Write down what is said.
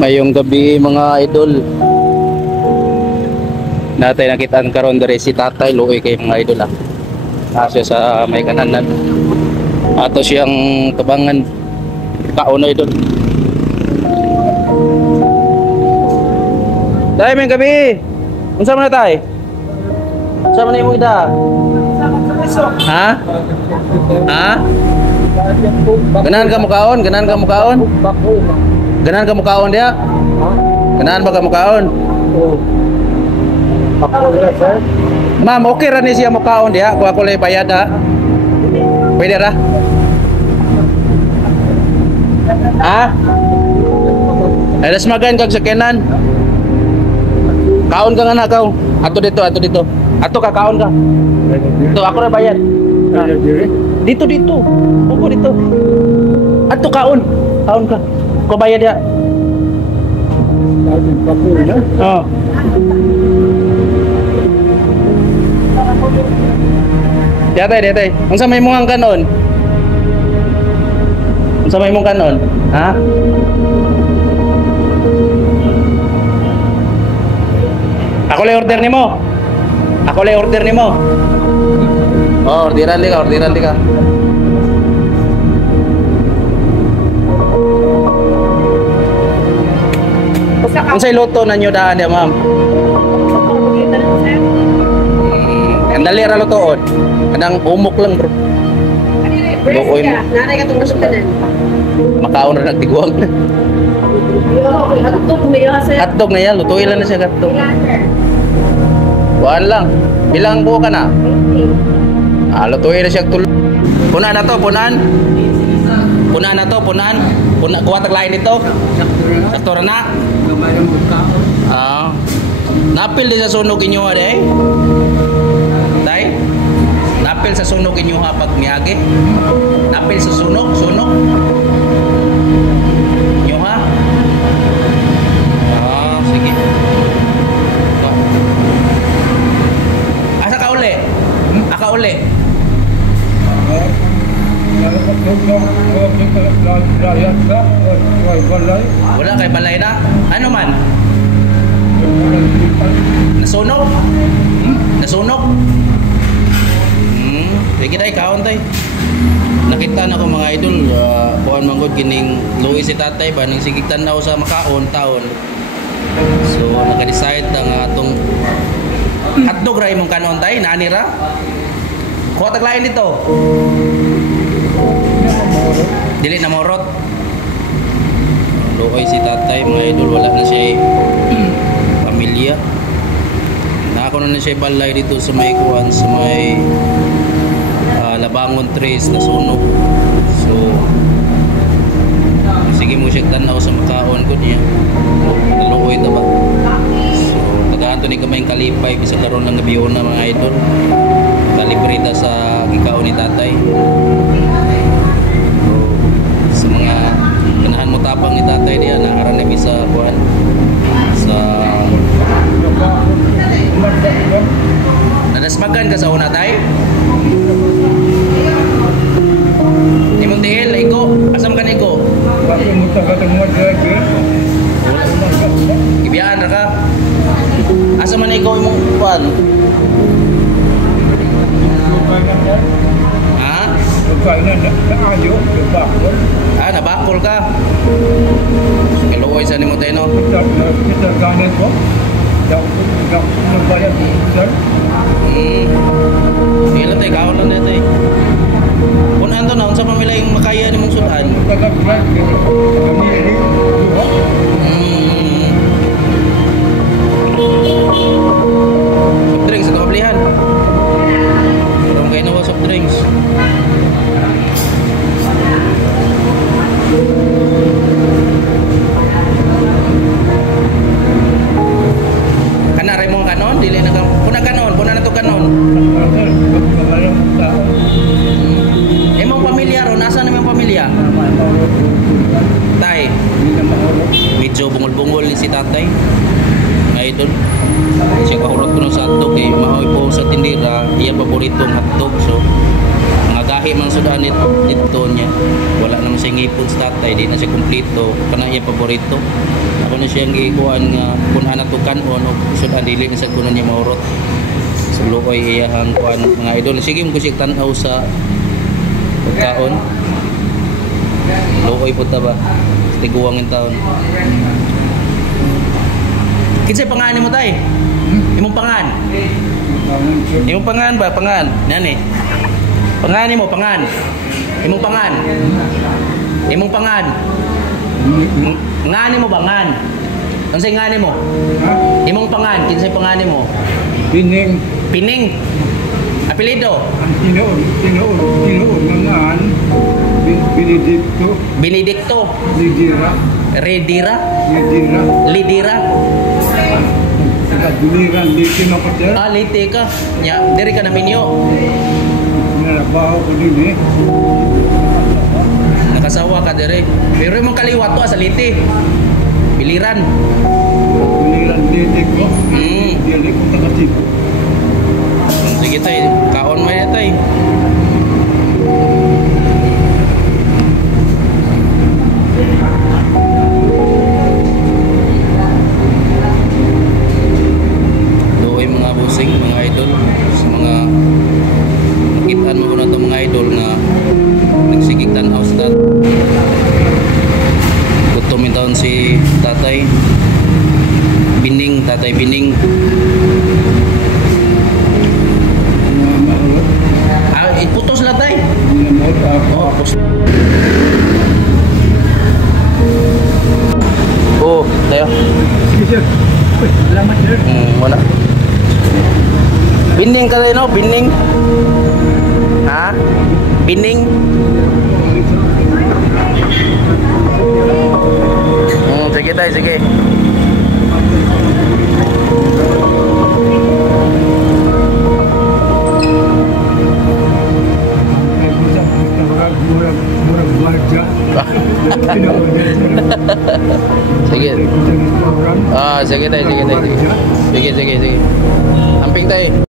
Mayong gabi mga idol. Natay nakitaan karon diri si Tatay Luoy kay mga idol ah. Asya sa may kananan. Ato siyang tabangan kaon idol. Tay may gabi. Unsa man na tay? Unsa man imong ida? Ha? Ha? Ganahan ka mukaon? Ganahan ka mukaon? Ganahan ka mukaon dia? Ganahan ba ka mukaon? Ma'am, okay ra ni siya mukaon dia? Kung ako lay bayad ha? Pwede ra? Ha? Ay, magan kag sakenan. Kaon ka nga na kaw. Ato dito, ato dito. Ato ka kaon ka. Ito ako ra bayad. Dito dito. Upo dito. Ato kaon. Kaon ka. Ko bayad ya. Oh. Diyatay. Unsa may imong kanon? Unsa may imong kanon? Ha? Ako lay order nimo. Ako lay order nimo. Oh, orderan di ka. Unsay luto na nyo daan ya, ma'am? Ang dali ra lutoon. Kanang umok lang, bro. Lukoy mo. Nanay ka tungkol sa tanan. Makaon ra nagtiguang. Hotdog na yan, lutuin lang na siya hotdog. Buwan lang. Bilang buo ka na? Lutuin na siya tulo. Punan na to, punan. Punan na to, punan. Kuha taglain dito. Sakto na. Napil din sa sunog inyo ha, day? Day? Napil sa sunog inyo ha pag miyagi? Napil sa sunog? Inyo ha? Sige. Asa ka uli? Aka uli? Wala kay balay na? Ano man? Nasunog? Nasunog? Sige tayo, kaon tayo. Nakita na ko mga idol, kuhan manggod kining Luoy si Tatay ba, nang sigig tanaw sa makaon taon. So naka-decide ang atong hotdog ra imong kanon tayo, nani ra? Kuha taglain dito. Dili na morot. Luoy si Tatay mga idol, wala na siya pamilya. Nako na siya balay dito sa may kuan, sa may Labangon Trace na sunog. So sige mo siya tanaw sa makaon ko niya. Luoy ta ba? So tagaan to ni kamay kalipay bisa karon lang gabiyon na mga idol. Kalibrita sa gikaon ni Tatay. Sa mga ganahan mo tapang ni Tatay diya na aran na bisa kuan sa nadasmagan ka sa una tay. Imong tiil iko, asam kan iko? Gibiyaan ra ka. Asa man iko imong kuan? Ha? Nabakol ka. Kaluoy sa nimo tayo no? Ilan tayo, kaon lang na tayo. Punan to na, unsa pamila yung makaya ni mong sudan? Soft drinks, ito kablihan. Parang kayo nawa soft drinks. Kana rin mong kanon? Dili na ka. Puna kanon, puna na to kanon. Emong pamilya ro, nasa na yung pamilya? Tay, medyo bungol-bungol si Tatay. Idol. Siya kahulot ko ng sa hotdog. Mahoy po sa tindira, iya paboritong hotdog. So, mga gahi laki man sudan dito niya. Wala naman siya ngipon sa tatay, di na siya kumpleto. Kana iya paborito. Ako na siyang gikuan nga kun ana to kanon og sudan dili na sa kuno niya maurot. So luoy iyahang kuan mga idol. Sige mo ko siya tan-aw sa pagkaon. Luoy po ta ba? Tiguang yung taon. Kinsay pangan mo tay? Imong pangan? Imong pangan ba? Pangan? Nani? Pangan mo, pangan. Imong pangan. Imong pangan. Ngani mo ba ngan? Unsay ngani mo? Imong pangan, kinsay pangani mo? Pining. Pining. Apelyido? Tinoon ngan. Benedicto. Benedicto. Lidira. Redira. Lidira. Lidira. Kadiliran dito na ko sir. Ah, lite ka. Nya, diri ka na minyo. Narabaho ko din eh. Nakasawa ka diri. Pero imong kaliwat to sa lite. Biliran. Kadiliran dito ko. Dili ko takasip. Sige tay, kaon may tay. Doy mga busing, mga idol, sa mga nakitaan mo na itong mga idol na nagsigig tanaw sa tat. Gutom yung taon si tatay Bining, tatay Bining. Iputos lang tay. Oh, oh, tayo. Sige sir. Salamat sir. Wala. Bining ka tayo, no? Bining. Ha? Bining. Sige tayo, sige. Murag warga. Sige. Ah, sige tayo, sige tayo. Sige, sige, sige. Amping tayo.